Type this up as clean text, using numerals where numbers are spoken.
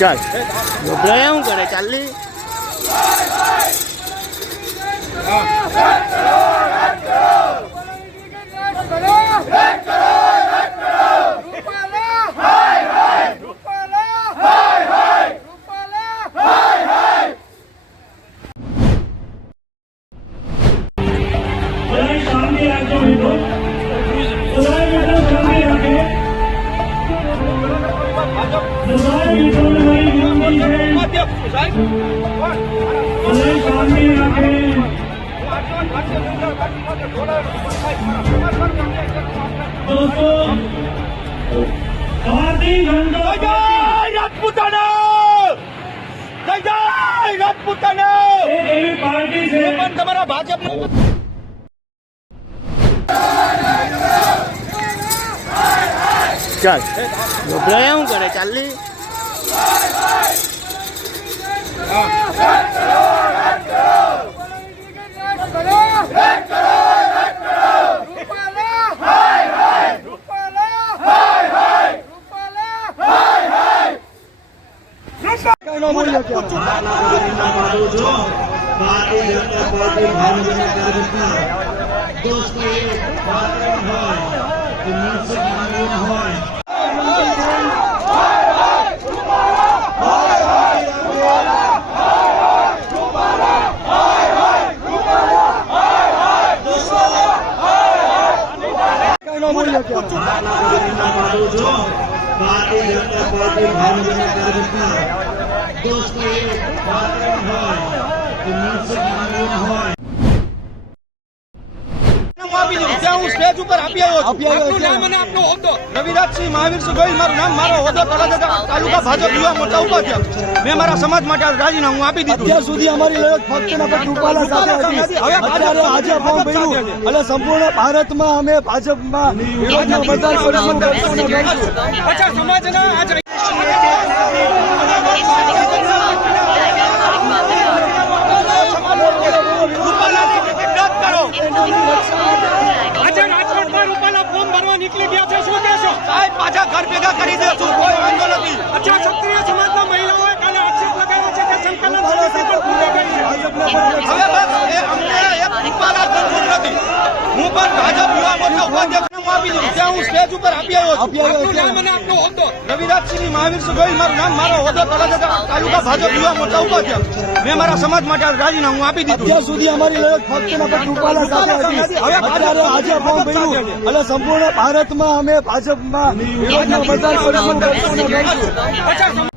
चल घबराया हूँ करे चल ली चल घबराया हूँ करे चल ली स्टेज पर रविराज सिंह महावीर सिंह गोयल मारू नाम मारो होदो तालुका भाजप युवा मोर्चा उपाध्यक्ष मैं मारा समाज માટે રાજીનામું આપી દીધું અત્યાર સુધી અમારી લડત ફક્ત ને ફક્ત રૂપાલા સાથે હતી હવે અત્યારે આજે ફોર્મ ભર્યું અને સંપૂર્ણ ભારતમાં અમે ભાજપમાં વિરોધનો મતદાન કરીશું અચ્છા સમાજના આજ નીકળી ગયા છે શું કહેશો સાહેબ પાછા ઘર ભેગા કરી દેશું કોઈ વાંધો નથી અચ્છા ક્ષત્રિય સમાજના મહિલાઓએ કાલે આક્ષેપ લગાવ્યો છે કે સંકલન સમિતિ પણ પૂર્ણ કરી છે હવે બસ એ અમને એક રૂપાલા જરૂર નથી હું પણ ભાજપ યુવા મોરચા ઉપાધ્યક્ષને આપી દઉં ત્યાં હું સ્ટેજ ઉપર આપી આવ્યો છું નામ અને આપનો હોદ્દો રવિરાજ સિંહ મહાવીર સિંહ ગોયલ મારું નામ મારો હોદ્દો તાલુકા ભાજપ યુવા મોરચા ઉપાધ્યક્ષ મેં મારા સમાજ માટે રાજીનામું આપી દીધું અત્યાર સુધી અમારી લડત ફક્ત ને ફક્ત રૂપાલા સાથે હતી હવે અત્યારે આજે ફોર્મ ભર્યું અને સંપૂર્ણ ભારતમાં અમે ભાજપમાં વિરોધનો મતદાન કરીશું